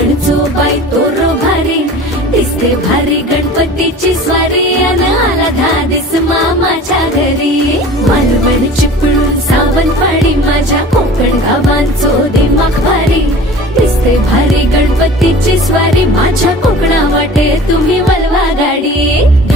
मालवणचो बाई तोरो भारी दिसते भारी गणपतीची स्वारी अन आला धादिस मामाच्या घरी। मालवण चिपळूण सावंतवाडी माझ्या कोकण गावांचो दिमाग भारी दिसते भारी गणपतीची स्वारी माझ्या कोकणा वाटे तुम्ही वलवा गाडी।